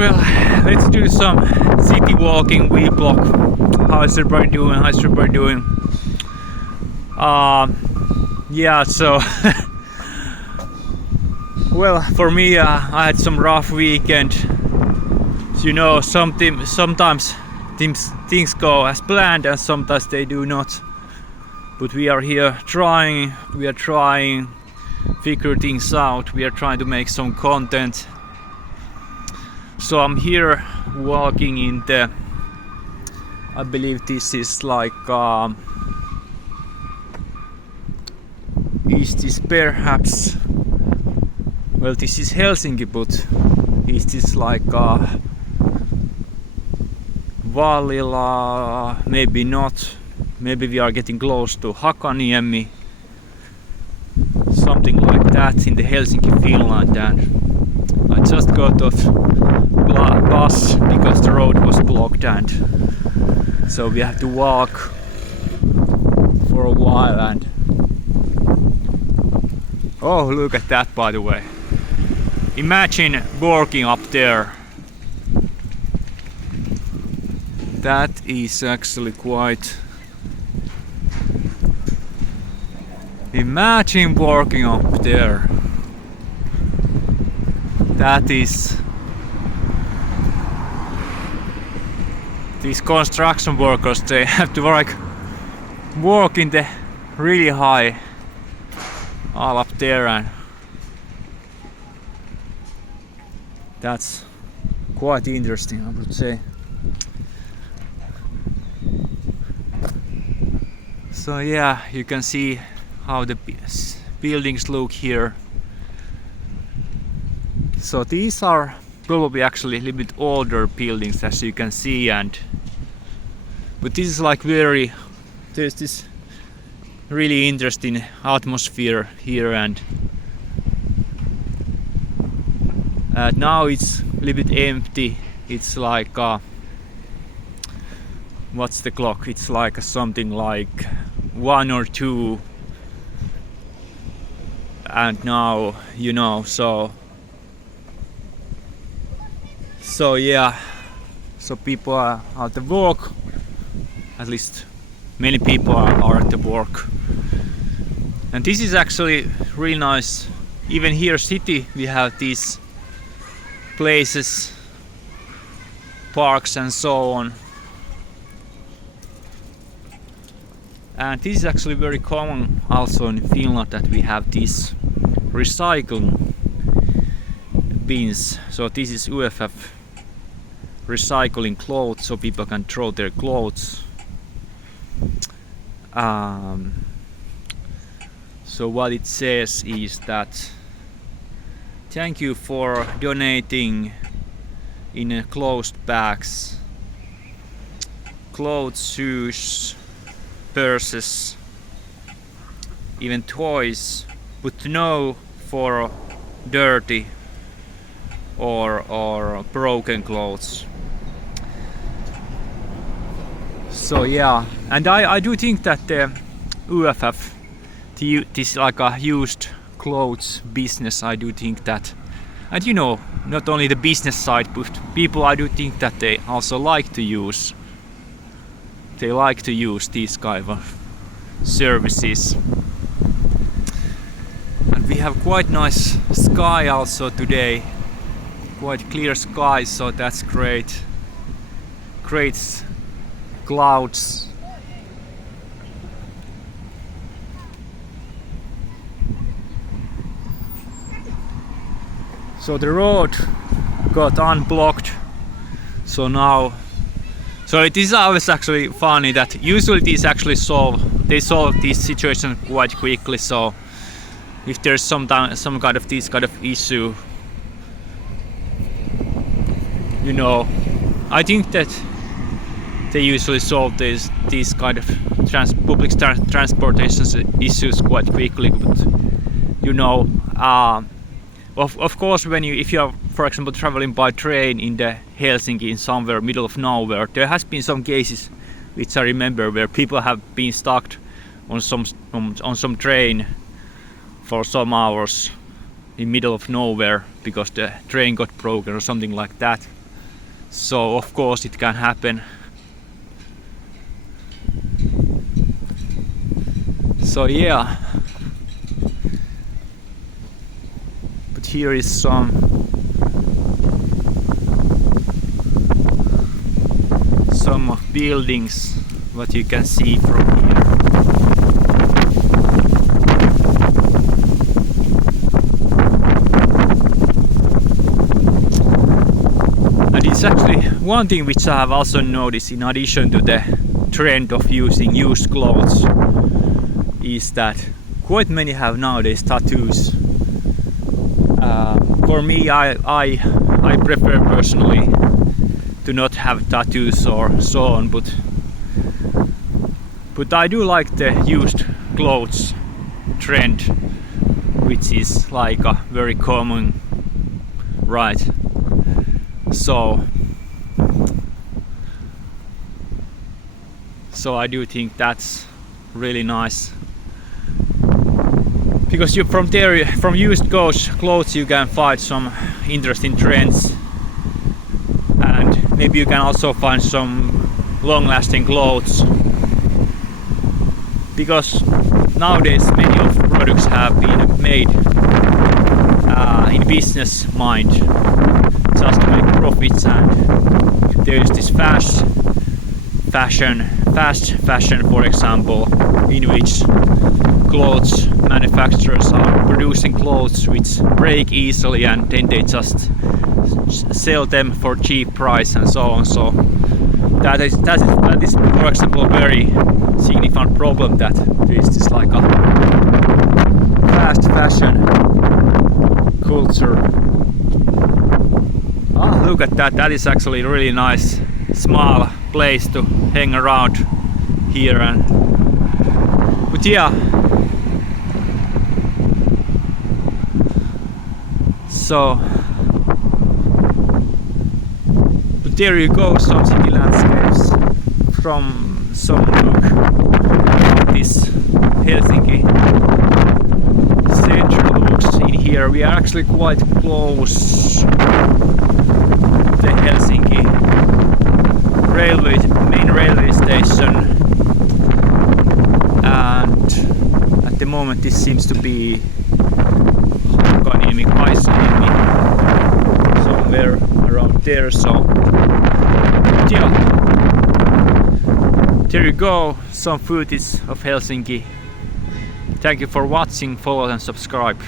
Well, let's do some city walking, vlog. How is everybody doing? How's everybody doing? Yeah, so well, for me, I had some rough weekend. You know, sometimes things go as planned and sometimes they do not. But we are here trying, figure things out. We are trying to make some content. So I'm here walking in the, I believe this is like, is this perhaps, well, this is Helsinki, but is this like Vallila? Maybe not. Maybe we are getting close to Hakaniemi, something like that in the Helsinki Finland. And I just got off bus because the road was blocked, and so we have to walk for a while. And oh, look at that, by the way. Imagine walking up there. That is actually quite... Imagine walking up there. That is... These construction workers, they have to like walk in the really high all up there, and that's quite interesting, I would say. So yeah, you can see how the buildings look here. So these are probably actually a little bit older buildings, as you can see, but this is like there's this really interesting atmosphere here, and now it's a little bit empty. It's like what's the clock? It's like something like 1 or 2, and now, you know, so yeah, so people are at the work, at least many people are at the work. And this is actually really nice. Even here city we have these places, parks and so on. And this is actually very common also in Finland, that we have these recycling bins. So this is UFF recycling clothes, so people can throw their clothes. So what it says is that thank you for donating in closed bags, clothes, shoes, purses, even toys, but no for dirty or broken clothes. So yeah, and I do think that the UFF, this like a used clothes business, I do think that, and you know, not only the business side, but people, I do think that they also like to use these kind of services. And we have quite nice sky also today, quite clear sky, so that's great. Great clouds. So the road got unblocked, so now, so it is always actually funny that usually these actually solve these situations quite quickly. So if there's some kind of this kind of issue, you know, I think that they usually solve these kind of public transportation issues quite quickly. But you know, of course, if you are, for example, traveling by train in the Helsinki, in somewhere middle of nowhere, there has been some cases which I remember where people have been stuck on some train for some hours in middle of nowhere because the train got broken or something like that. So of course it can happen. So yeah, but here is some buildings what you can see from here. And it's actually one thing which I have also noticed, in addition to the trend of using used clothes, is that quite many have nowadays tattoos. For me, I prefer personally to not have tattoos or so on, but I do like the used clothes trend, which is like a very common, right? So I do think that's really nice, because you from used clothes you can find some interesting trends, and maybe you can also find some long-lasting clothes, because nowadays many of the products have been made in business mind, just to make profits, and there is this fast fashion, for example, in which clothes manufacturers are producing clothes which break easily, and then they just sell them for cheap price and so on. So that is for example a very significant problem, that there is this like a fast fashion culture. Look at that, that is actually a really nice small place to hang around here. And but yeah, so but there you go, some city landscapes from some look at this Helsinki central looks in here. We are actually quite close to the Helsinki main railway station, and at the moment this seems to be Hakaniemi, somewhere around there. So yeah, there you go, some footage of Helsinki. Thank you for watching, follow and subscribe.